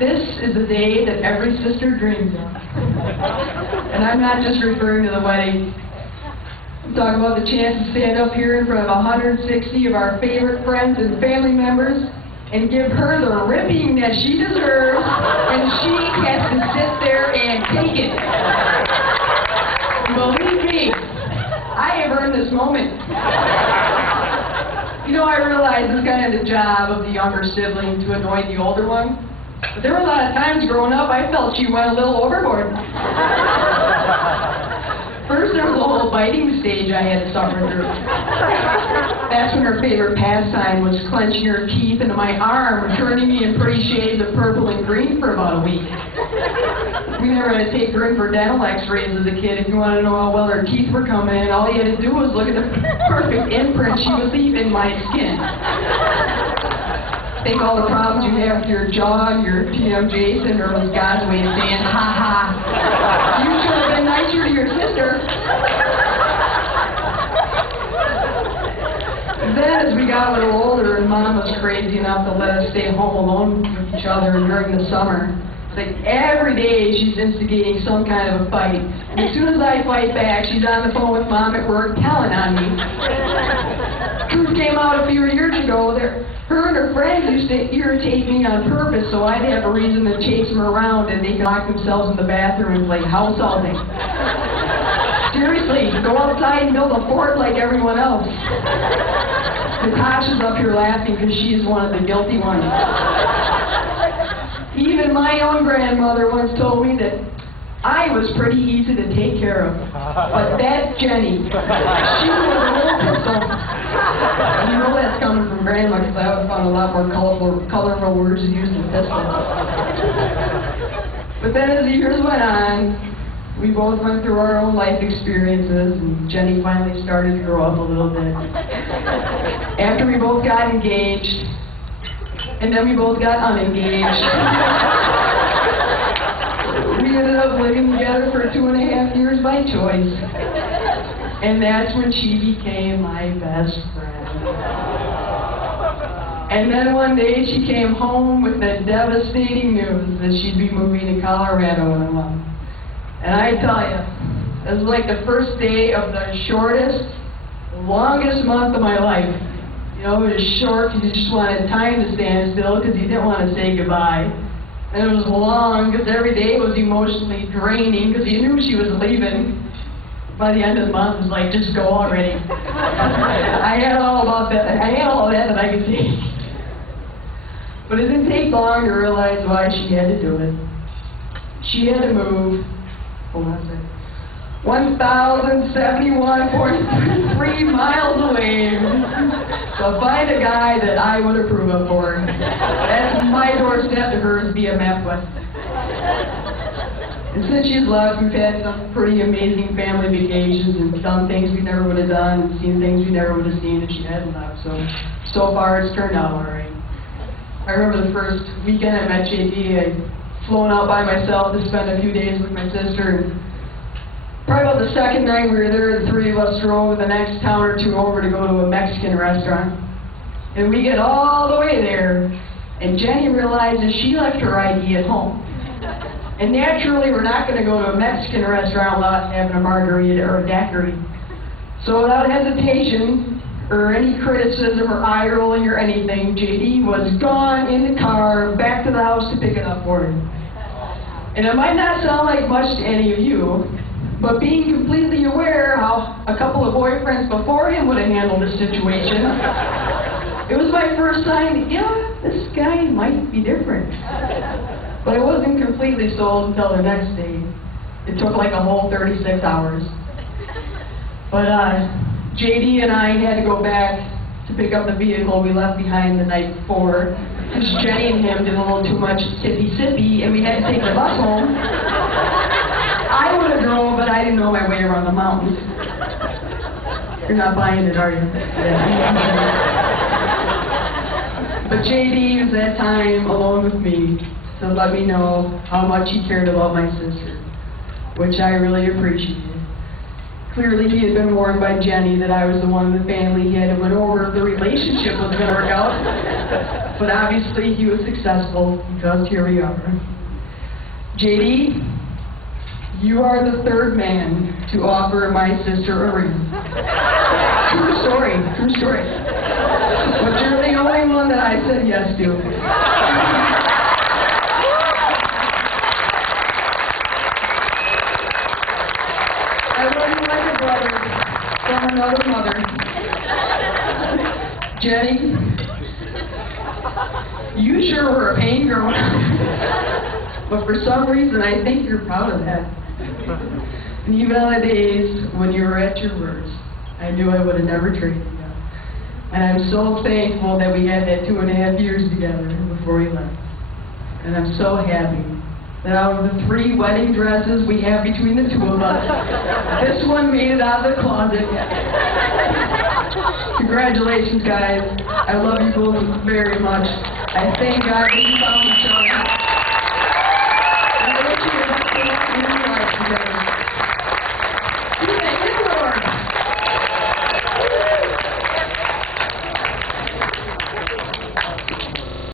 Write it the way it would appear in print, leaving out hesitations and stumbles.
This is the day that every sister dreams of. And I'm not just referring to the wedding. I'm talking about the chance to stand up here in front of 160 of our favorite friends and family members and give her the ripping that she deserves, and she has to sit there and take it. Believe me, I have earned this moment. You know, I realize it's kind of the job of the younger sibling to annoy the older one. But there were a lot of times growing up I felt she went a little overboard. First there was a whole biting stage I had to suffer through. That's when her favorite pastime was clenching her teeth into my arm and turning me in pretty shades of purple and green for about a week. We never had to take her in for dental x-rays as a kid. If you want to know how well her teeth were coming in, all you had to do was look at the perfect imprint she was leaving in my skin. Think all the problems you have with your jaw and your TMJ syndrome is God's way of saying, ha ha. You should have been nicer to your sister. Then as we got a little older and Mom was crazy enough to let us stay home alone with each other during the summer, it's like every day she's instigating some kind of a fight. And as soon as I fight back, she's on the phone with Mom at work telling on me. Truth came out a few years ago that her and her friends used to irritate me on purpose so I'd have a reason to chase them around and they could lock themselves in the bathroom and play house all day. Seriously, go outside and build a fort like everyone else. Natasha's up here laughing because she's one of the guilty ones. Even my own grandmother once told me that I was pretty easy to take care of. But that Jenny, she was a little pistol. You know that's coming from Grandma because I always found a lot more colorful words to use than pistol. But then as the years went on, we both went through our own life experiences, and Jenny finally started to grow up a little bit. After we both got engaged, and then we both got unengaged. We ended up living together for 2.5 years by choice. And that's when she became my best friend. And then one day she came home with the devastating news that she'd be moving to Colorado in a month. And I tell you, it was like the first day of the shortest, longest month of my life. You know, it was short because you just wanted time to stand still because you didn't want to say goodbye. And it was long because every day was emotionally draining because you knew she was leaving. By the end of the month, it was like, just go already. I had all that I could take. But it didn't take long to realize why she had to do it. She had to move. Hold on a second. 1,071.3 miles away. So find a guy that I would approve of for her. That's my doorstep to hers BMF West. And since she's left, we've had some pretty amazing family vacations and done things we never would have done and seen things we never would have seen if she hadn't left. So far it's turned out all right. I remember the first weekend I met JD, I'd flown out by myself to spend a few days with my sister. And probably about the second night we were there, the three of us drove the next town or two over to go to a Mexican restaurant. And we get all the way there, and Jenny realizes she left her ID at home. And naturally, we're not going to go to a Mexican restaurant without having a margarita or a daiquiri. So without hesitation, or any criticism or eye rolling or anything, JD was gone in the car, back to the house to pick it up for him. And it might not sound like much to any of you, but being completely aware how a couple of boyfriends before him would have handled this situation, it was my first sign that, yeah, this guy might be different. But I wasn't completely sold until the next day. It took like a whole 36 hours. But JD and I had to go back to pick up the vehicle we left behind the night before, because Jenny and him did a little too much sippy, and we had to take the bus home. I would have drove, but I didn't know my way around the mountains. You're not buying it, are you? Yeah. But JD used that time alone with me to let me know how much he cared about my sister, which I really appreciated. Clearly he had been warned by Jenny that I was the one in the family he had to win over if the relationship was going to work out. But obviously he was successful because here we are. JD, you are the third man to offer my sister a ring. True story, true story. But you're the only one that I said yes to. I love you like a brother from another mother. Jenny, you sure were a pain growing up. But for some reason, I think you're proud of that. And even on the days when you were at your worst, I knew I would have never traded you. And I'm so thankful that we had that 2.5 years together before we left. And I'm so happy that out of the 3 wedding dresses we have between the 2 of us, this one made it out of the closet. Congratulations, guys. I love you both very much. I thank God that you found each other.